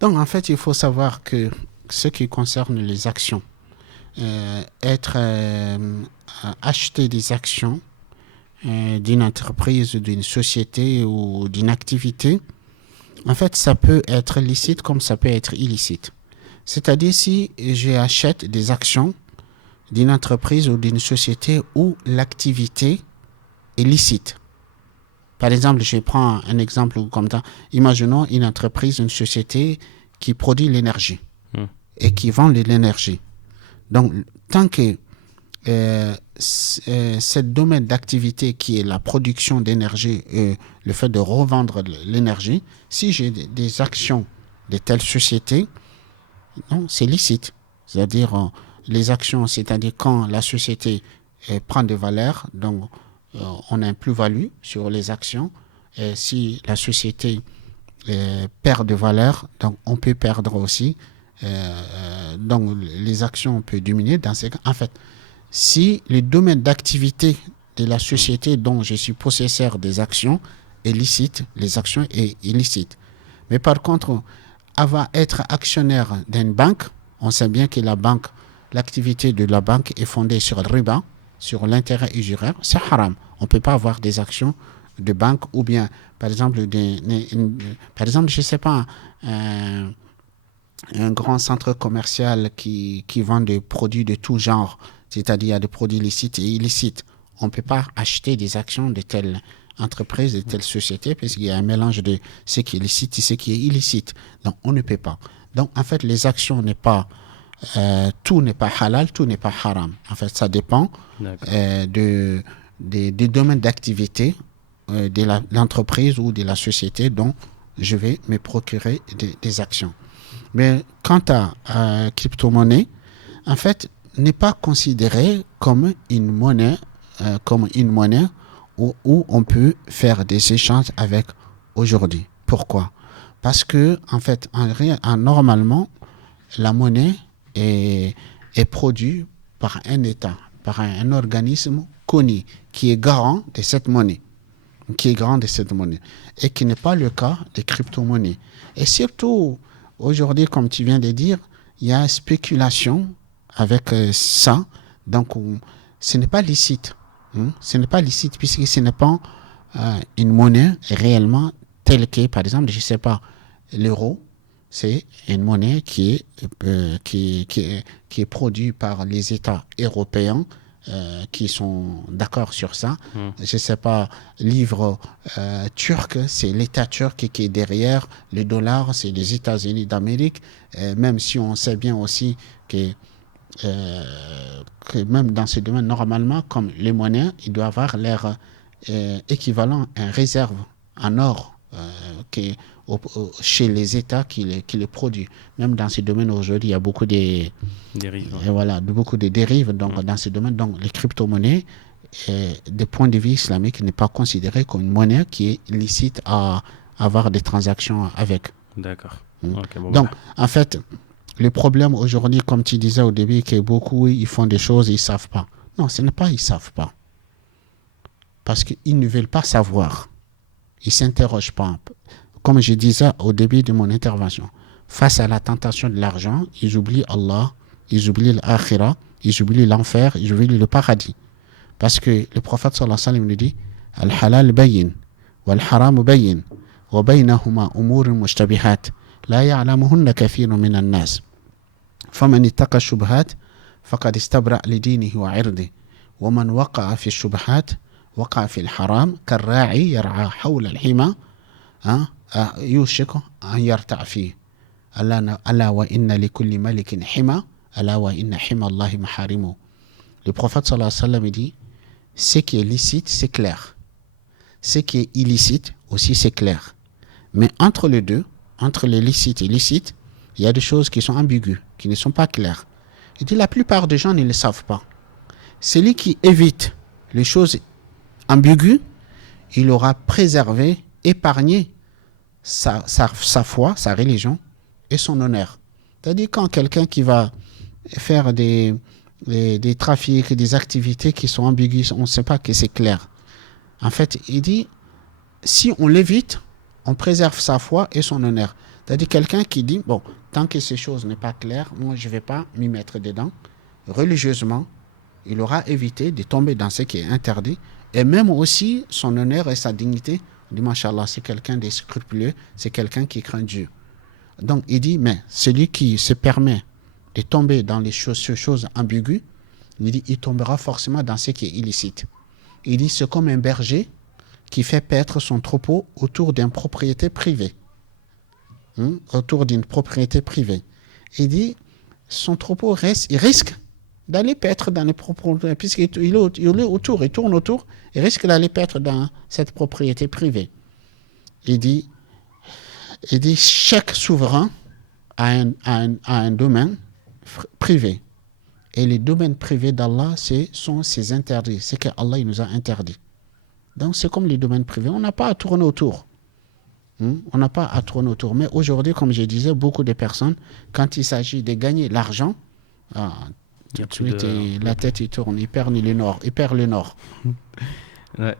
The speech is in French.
Donc, en fait, il faut savoir que ce qui concerne les actions, acheter des actions d'une entreprise, d'une société ou d'une activité, en fait, ça peut être licite comme ça peut être illicite. C'est-à-dire si j'achète des actions d'une entreprise ou d'une société où l'activité est licite. Par exemple, je prends un exemple comme ça. Imaginons une entreprise, une société qui produit l'énergie Hmm. et qui vend de l'énergie. Donc, tant que ce domaine d'activité qui est la production d'énergie et le fait de revendre l'énergie, si j'ai des actions de telle société, non, c'est licite. C'est-à-dire, les actions, c'est-à-dire quand la société prend de valeur, donc on a un plus-value sur les actions. Et si la société perd de valeur, donc on peut perdre aussi. Donc les actions peuvent diminuer dans ces cas. En fait, si le domaine d'activité de la Hmm. société dont je suis possesseur des actions est licite, les actions est illicite. Mais par contre, avant être actionnaire d'une banque, on sait bien que la banque, l'activité de la banque est fondée sur le riba, sur l'intérêt usuraire, c'est haram. On ne peut pas avoir des actions de banque ou bien, par exemple, je ne sais pas, un, un grand centre commercial qui vend des produits de tout genre, c'est-à-dire il y a des produits licites et illicites. On ne peut pas acheter des actions de telle entreprise, de telle société, puisqu'il y a un mélange de ce qui est licite et ce qui est illicite. Donc, on ne peut pas. Donc, en fait, les actions n'est pas... tout n'est pas halal, tout n'est pas haram. En fait, ça dépend D'accord. des domaines d'activité de l'entreprise ou de la société dont je vais me procurer des actions. Mais quant à crypto-monnaie, en fait, n'est pas considéré comme une monnaie où on peut faire des échanges avec aujourd'hui. Pourquoi? Parce que, en fait, normalement, la monnaie est, est produite par un État, par un organisme connu qui est garant de cette monnaie, qui est garant de cette monnaie, et qui n'est pas le cas des crypto-monnaies. Et surtout, aujourd'hui, comme tu viens de dire, il y a spéculation avec ça. Donc, ce n'est pas licite. Hein. Ce n'est pas licite puisque ce n'est pas une monnaie réellement telle que, par exemple, je ne sais pas, l'euro, c'est une monnaie qui est produite par les États européens qui sont d'accord sur ça. Hmm. Je ne sais pas, livre turc, c'est l'État turc qui est derrière. Le dollar, c'est les États-Unis d'Amérique. Même si on sait bien aussi que même dans ce domaine, normalement, comme les monnaies, ils doivent avoir leur équivalent, un réserve en or qui chez les États qui les produisent. Même dans ce domaine aujourd'hui, il y a beaucoup Dérive. Ouais. et voilà, beaucoup de dérives donc, Hmm. dans ce domaine. Donc, les crypto-monnaies, du point de vue islamique, n'est pas considérée comme une monnaie qui est licite à avoir des transactions avec. D'accord. Mm. Ok, bon, Donc, bah. en fait, le problème aujourd'hui, comme tu disais au début, que beaucoup, ils font des choses, ils ne savent pas. Non, ce n'est pas ils ne savent pas. Parce qu'ils ne veulent pas savoir. Ils ne s'interrogent pas. Comme je disais au début de mon intervention, face à la tentation de l'argent, ils oublient Allah, ils oublient l'akhira, ils oublient l'enfer, ils oublient le paradis. Parce que le prophète sallallahu alayhi wa sallam nous dit Al-halal bayin, wal-haram bayin, wa baynahuma umur mushtabihat, la ya'lamuhunna kathirun min an-nas. فمن اتقى الشبهات فقد استبرأ لدينه وعرضه ومن وقع في الشبهات وقع في الحرام كالراعي يرعى حول الحمى يوشك أن يرتع فيه ألا وإن لكل ملك حمى ألا وإن حمى الله محارمه. Le prophète sallallahu alayhi wa sallam dit ce qui est licite c'est clair, ce qui est illicite aussi c'est clair, mais entre les deux, entre les licites et licites, il y a des choses qui sont ambiguës, qui ne sont pas claires. Il dit la plupart des gens ne le savent pas. Celui qui évite les choses ambiguës, il aura préservé, épargné sa foi, sa religion et son honneur. C'est-à-dire quand quelqu'un qui va faire des trafics, des activités qui sont ambiguës, on ne sait pas que c'est clair. En fait, il dit, si on l'évite, on préserve sa foi et son honneur. C'est-à-dire quelqu'un qui dit, bon, tant que ces choses n'est pas claires, moi, je ne vais pas m'y mettre dedans. Religieusement, il aura évité de tomber dans ce qui est interdit. Et même aussi, son honneur et sa dignité, on dit, Machallah, c'est quelqu'un de scrupuleux, c'est quelqu'un qui craint Dieu. Donc, il dit, mais celui qui se permet de tomber dans les choses ambiguës, il dit, il tombera forcément dans ce qui est illicite. Il dit, c'est comme un berger qui fait paître son troupeau autour d'une propriété privée. Autour d'une propriété privée. Il dit, son troupeau il risque d'aller paître dans les propriétés, puisqu'il est autour, il tourne autour, il risque d'aller paître dans cette propriété privée. Il dit, chaque souverain a un domaine privé. Et les domaines privés d'Allah, sont ses interdits, c'est qu'Allah il nous a interdit. Donc c'est comme les domaines privés, on n'a pas à tourner autour. On n'a pas à tourner autour. Mais aujourd'hui, comme je disais, beaucoup de personnes, quand il s'agit de gagner l'argent, tout de suite, la tête il tourne, il perd le nord. Ouais.